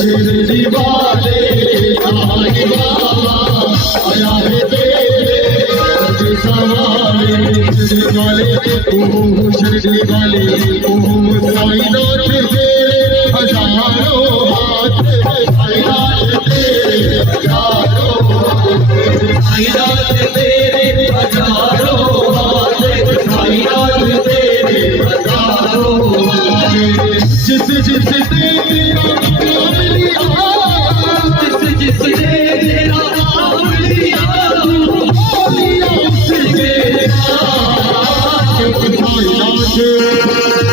शिरडी वाले साईं बाबा आया है तेरे सवाले शिरडी वाले शिरडी वाले साईं नाथ तेरे हजारों हाथ साईं नाथ तेरे हजारों साईं नाथ तेरे हजारों हाथ साईं नाथ तेरे हजारों जिस जिस तेरा नाम लिया जिस तेरा नाम लिया उसके साईं नाथ